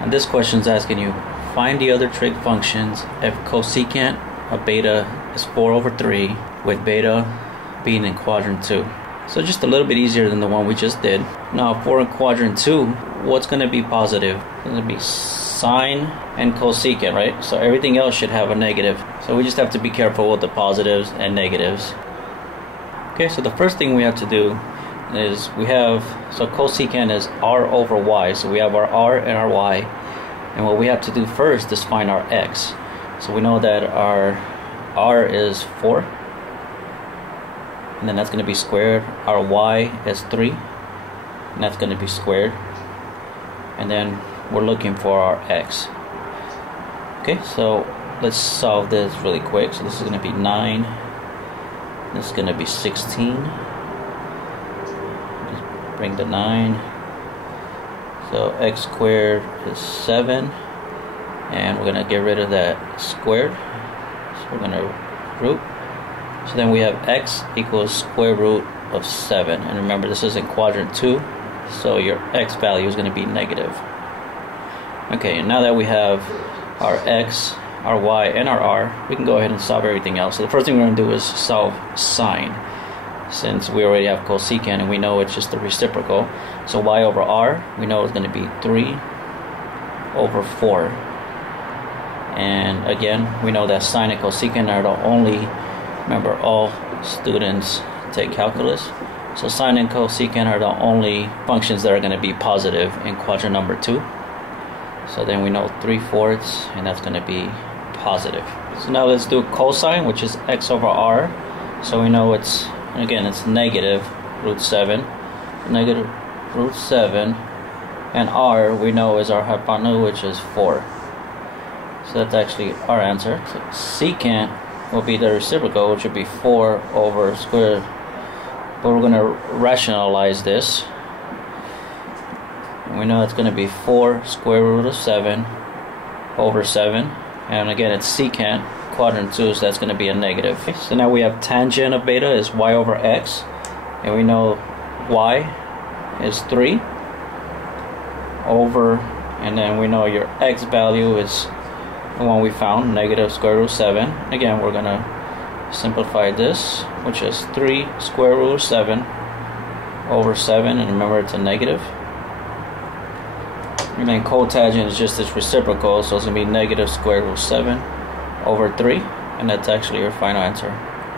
And this question is asking you, find the other trig functions if cosecant of beta is 4 over 3 with beta being in quadrant 2. So just a little bit easier than the one we just did. Now for in quadrant 2, what's going to be positive? It's going to be sine and cosecant, right? So everything else should have a negative. So we just have to be careful with the positives and negatives. Okay, so the first thing we have to do is so cosecant is r over y. So we have our r and our y. And what we have to do first is find our x. So we know that our r is 4. And then that's going to be squared. Our y is 3. And that's going to be squared. And then we're looking for our x. Okay, so let's solve this really quick. So this is going to be 9. This is going to be 16. Just bring the 9. So x squared is 7. And we're going to get rid of that squared. So we're going to root. So then we have x equals square root of 7. And remember, this is in quadrant 2. So your x value is going to be negative. Okay, and now that we have our x, our y, and our r, we can go ahead and solve everything else. So the first thing we're going to do is solve sine, since we already have cosecant and we know it's just the reciprocal. So y over r, we know it's going to be 3 over 4. And again, we know that sine and cosecant are the only, remember, all students take calculus. So sine and cosecant are the only functions that are going to be positive in quadrant number 2. So then we know 3/4, and that's going to be positive. So now let's do cosine, which is x over r. So we know it's negative root 7. Negative root 7. And r, we know, is our hypotenuse, which is 4. So that's actually our answer. So secant will be the reciprocal, which would be 4 over square. But we're going to rationalize this. We know it's going to be 4 square root of 7 over 7. And again, it's secant, quadrant 2, so that's going to be a negative. So now we have tangent of beta is y over x. And we know y is 3 over, and then we know your x value is the one we found, negative square root of 7. Again, we're going to simplify this, which is 3 square root of 7 over 7. And remember, it's a negative. And then cotangent is just its reciprocal, so it's going to be negative square root of 7 over 3, and that's actually your final answer.